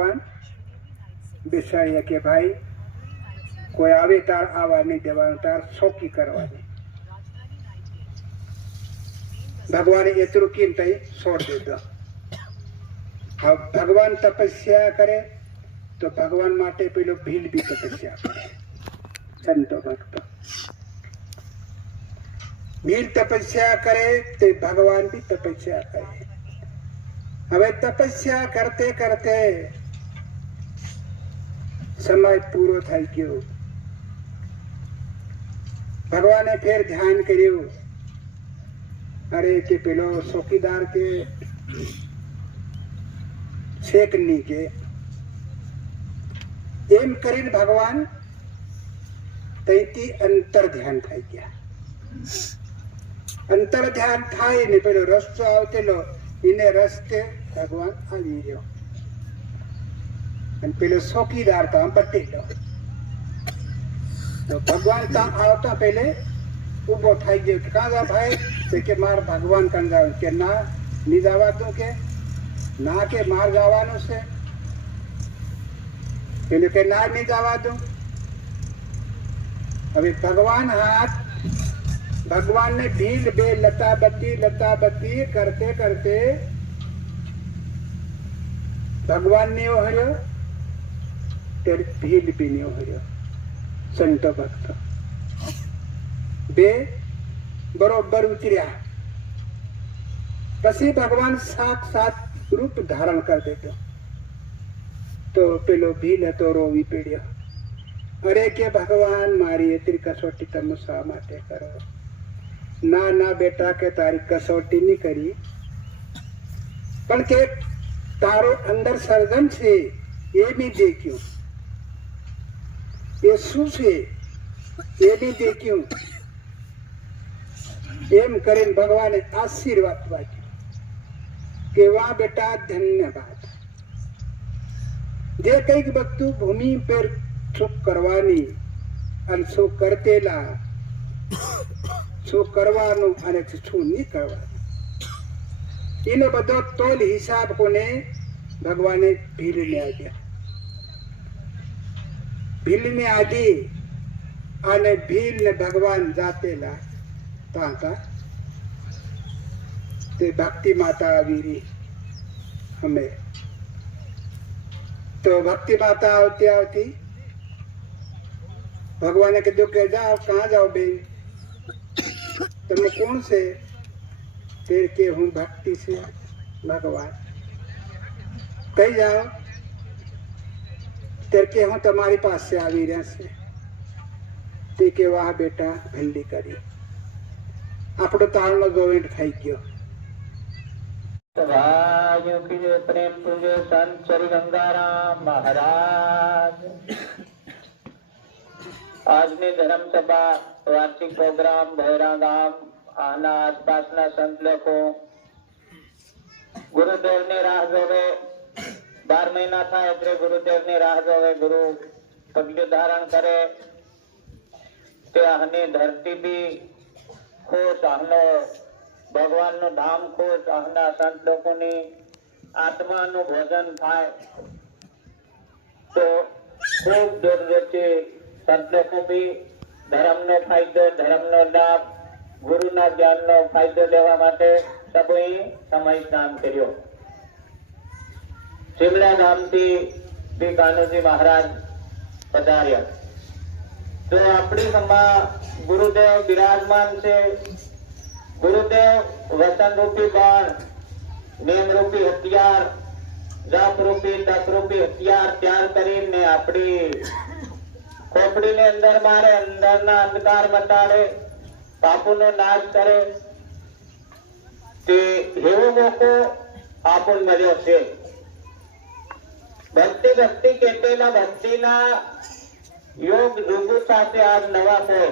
भगवान बेसाड़िया के भाई कोई आवे तार आवा नहीं देवा तार शोकी करवानी भगवान एतरू कीन तई छोड़ दे दो। अब भगवान तपस्या करे तो भगवान माटे पेलो भील भी तपस्या करे। संतो भक्त भील तपस्या करे तो भगवान भी तपस्या करे। हमें तपस्या करते करते समय पूरो थाई गयो। भगवाने फिर ध्यान करियो अरे के पेलो चौकीदार के छेकनी के एम करीन भगवान तैती अंतर ध्यान थाई गया। अंतर ध्यान थाई ने पेलो रस्तो आवतेलो इने रस्ते भगवान આવી રહ્યો અને પેલો ચોકીદાર તો બટેલો तो भगवान ता आवता पहले उबो थाई गयो कि कहाँ जा भाई तो के मार भगवान कन जाओ के ना नहीं जावा तू के ना के मार जावानो से के ना नहीं जावा दूं। अभी भगवान हाथ भगवान ने भील बे लता बत्ती करते करते भगवान ने हरियो तेरे भील भी नहीं हरियो। संत भक्त बे बरोबर उतरिया पसी भगवान साक्षात रूप धारण कर देते तो पेलो भील तो रोवी पीड़ियो अरे के भगवान मारी तेरी कसोटी तम शा माटे करो। ना ना बेटा के तारी कसोटी नहीं करी पण के तारो अंदर सर्जन से ये भी देखियो ये शू से ये भी देखियो एम करीन भगवान आशीर्वाद वाक्य के वाह बेटा धन्यवाद जे कई वस्तु भूमि पर छुप करवानी अन सो करतेला सो करवानो अने छू नहीं करवानो इन बधो तोल हिसाब कोने भगवाने भील ने आ गया भील ने आदि अने भील ने भगवान जातेला ताता ते भक्ति माता आवीरी हमें तो भक्ति माता आवती आवती भगवान ने कहो के जाओ कहाँ जाओ बेन तुम कौन से तेरे के हूँ भक्ति से भगवान कही जाओ तेरे के हूँ तुम्हारे पास से आवी रहा से ते के वाह बेटा भंडी करी आपड़ो तालनो जोवेंट खाई गयो। प्रेम पूजे संत श्री गंगाराम महाराज આજની ધર્મ સભા વાર્ષિક પ્રોગ્રામ ભૈરા ગામ આના આસપાસના સંત લોકો ગુરુદેવની રાહ જોવે 12 મહિના થાય એટલે ગુરુદેવની રાહ જોવે ગુરુ પગલું ધારણ કરે તે આની ધરતી બી ખુશ આનો ભગવાનનું ધામ ખુશ આના સંત લોકોની આત્માનું ભોજન થાય તો ખૂબ દૂર દૂરથી संत को भी धर्म नो फायदो धर्म नो लाभ गुरु ना ज्ञान नो फायदो लेवा माटे सबोए समय स्नान कर्यो। शिमला गाम थी श्री कान्होजी महाराज पधार्या तो अपनी सभा गुरुदेव विराजमान से गुरुदेव वचन रूपी बाण नेम रूपी हथियार जप रूपी तप रूपी हथियार तैयार करीने अपनी खोपड़ी ने अंदर मारे अंदर ना अंधकार मटाड़े पापू नो नाश करे ते हेवो मोको आपुन मर्यो छे। भक्ति भक्ति केटेला भक्ति ना योग रुगु साथे आज नवा कोई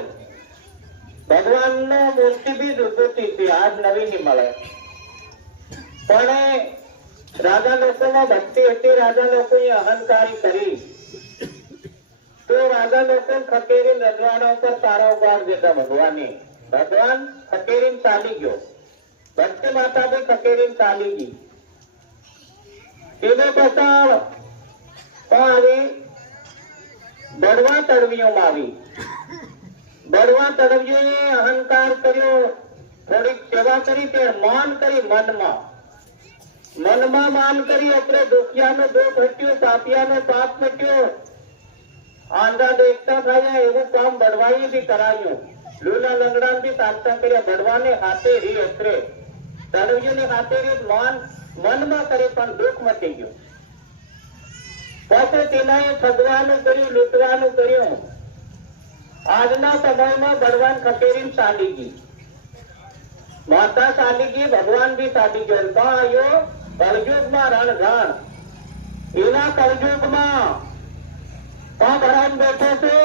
भगवान नो मूर्ति भी रुगुती थी आज नवी नहीं मळे पण राजा लोको में भक्ति हती राजा लोको अहंकारी करी तो राजा लोग खकेरी रजवाड़ों पर सारा उगाड़ देता भगवान खकेरी चाली गयो भक्ति माता भी खकेरी चाली गई इन्हें बताओ પણ આવી બળવા તડવીઓમાં આવી. બળવા તડવીઓએ અહંકાર કર્યો, થોડીક સેવા કરી, તે માન કરી મનમાં માન કરી એટલે દુખિયાનો દુઃખ હટ્યું, પાપિયાનો પાપ હટ્યો, આંધા દેખતા થયા. એવું કામ બળવાએ બી કરાયું. લૂલા લંગડા બી તાકતા કર્યા. બળવાને હાથે રી અત્રે તડવીઓને હાથે રી મનમાં કરી, પણ દુઃખ મટી ગયું. પછી તેનાએ ઠગવાનું કર્યું, લૂંટવાનું કર્યું. આજના સમયમાં બળવાન ખસેરીને ચાલી ગઈ, માતા ચાલી ગઈ, ભગવાન બી ચાલી ગયો. તો આવ્યો કળયુગમાં રણઘણ. એના કળયુગમાં ભરામ બેઠો છે.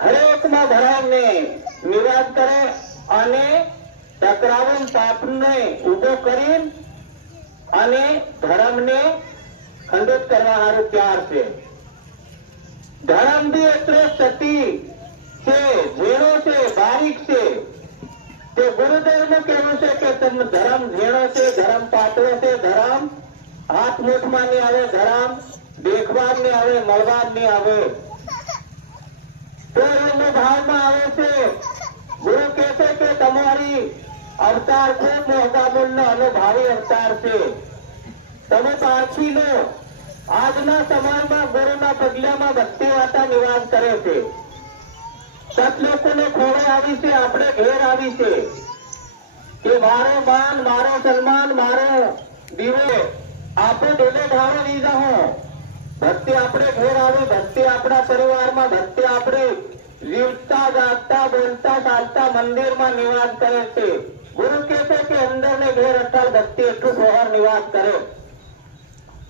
હરેકમાં ભરામને નિરાશ કરે અને ટકરાવું પાપને ઉભો કરી અને ધર્મને ખંડિત કરવા હારું તૈયાર છે. ધર્મ બી એટલો સતી છે, ઝેરો છે, બારીક છે. તે ગુરુદેવ નું કહેવું છે કે તમે ધર્મ ઝેરો છે, ધર્મ પાતળો છે, ધર્મ હાથ મુઠમાં નહીં આવે, ધર્મ દેખવા નહીં આવે, મળવા નહીં આવે. તો એનો ભાવમાં આવે છે. ગુરુ કહે છે કે તમારી અવતાર ખૂબ મોંઘા મૂલ્યનો અનુભાવી અવતાર છે, તમે પારખી લો. આજના સમયમાં ગુરુના પગલામાં ભક્તિ વાતા નિવાસ કરે છે. સતલોકોને ખોળે આવી છે, આપણે ઘેર આવી છે કે મારો માન, મારો સન્માન, મારો દીવો આપણે ડોલે ભાવે લીધા હો. ભક્તિ આપણે ઘેર આવે, ભક્તિ આપણા પરિવારમાં, ભક્તિ આપણે જીવતા, જાગતા, બોલતા, ચાલતા મંદિરમાં નિવાસ કરે છે. ગુરુ કહે છે કે અંદર ને ઘેર અઠાર ભક્તિ એટલું બહાર નિવાસ કરે.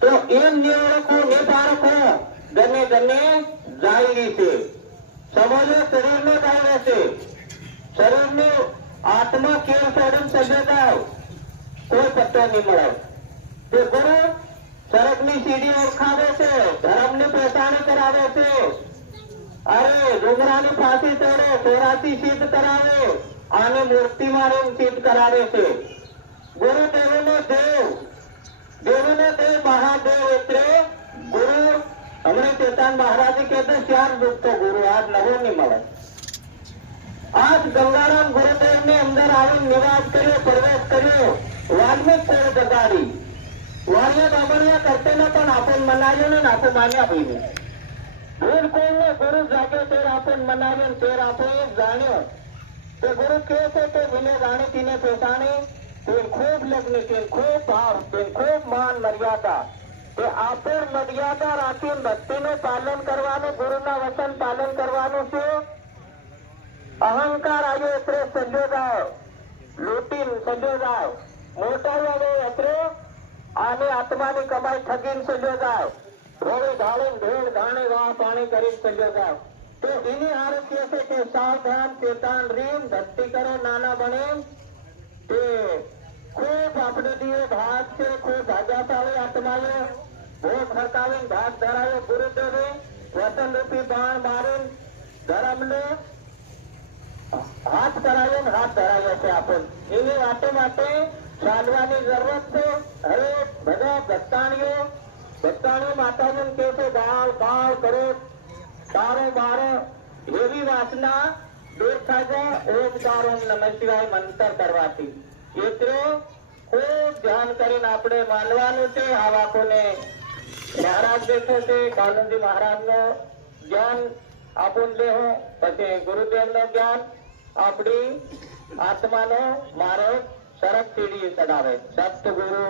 તો એમ નિવારકો ને પારખો ગમે ગમે જાયરી છે. સમજો શરીરનો દાયરો છે. શરીરનો આત્મા કેર શરીર સજ્જતા કોઈ પત્તો નહીં મળે. તે ગુરુ સરગની સીડી ઓળખાવે છે, ધર્મની પેસાણી કરાવે છે. અરે ડુંગરાની ફાંસી ચડે, 84 સિદ્ધ કરાવે અને મૂર્તિ મારે સિદ્ધ કરાવે છે. ગુરુદેવનો દેવ, દેવનો દેવ મહાદેવ એટલે ગુરુ. હમણાં ચેતન મહારાજે કહેતો 4 દુઃખતો ગુરુ આજ નવો નહીં મળે. આજ ગંગારામ ગુરુદેવ ને અંદર આવી નિવાસ કર્યો, પ્રવેશ કર્યો. વાલ્મીક કોળ જગાડી વાણિયા બાબરિયા કરતે ને પણ આપણ મનાવ્યો ને આપણ માન્યા ભાઈ. ભૂલ કોઈને ગુરુ જાગ્યો તેર આપણ મનાવ્યો, તેર આપો જાણ્યો. તે ગુરુ કહે છે કે વિને જાણી તીને પેસાણી, તેમ ખૂબ લગ્ન, તેમ ખૂબ ભાવ, તેમ ખૂબ માન મર્યાદા. તે આપણ મર્યાદા રાખીને ભક્તિનું પાલન કરવાનું, ગુરુના વચન પાલન કરવાનું છે. અહંકાર આવ્યો એટલે સજ્જો જાઓ, લૂંટીને સજ્જો જાઓ. મોટા આવે એટલે આને આત્માની કમાઈ ઠગીને સજ્જો જાઓ. રોડે ઢાળીને ઢોળ ધાણે વાહ પાણી કરીને સજ્જો જાઓ. તો એની હારે કહે છે કે સાવધાન ચેતાન રીમ, ભક્તિ કરો નાના બને. તે ખૂબ આપણે દીએ ભાગ છે, ખૂબ ભાગ્યશાળી આત્માએ ભોગ હરકાવીને ભાગ ધરાવ્યો. ગુરુદેવે વતન રૂપી બાણ મારીને ધર્મને હાથ કરાવ્યો ને હાથ ધરાવ્યો છે. આપણને એની વાતો માટે ચાલવાની જરૂરત છે. હવે બધા ભક્તાણીઓ માતાજીને કહે છે બાળ બાળ કરો, તારો બારો એવી વાસના દૂર થાય છે. ઓમકાર ઓમ નમઃ શિવાય મંત્ર કરવાથી. એટલે ખૂબ ધ્યાન કરીને આપણે માનવાનું છે. આ વાકોને મહારાજ બેઠો છે, કાનંદજી મહારાજ નો જ્ઞાન આપણ લેવો, પછી ગુરુદેવ નો જ્ઞાન આપણી આત્માનો મારો સરસ સીડી ચડાવે. સતગુરુ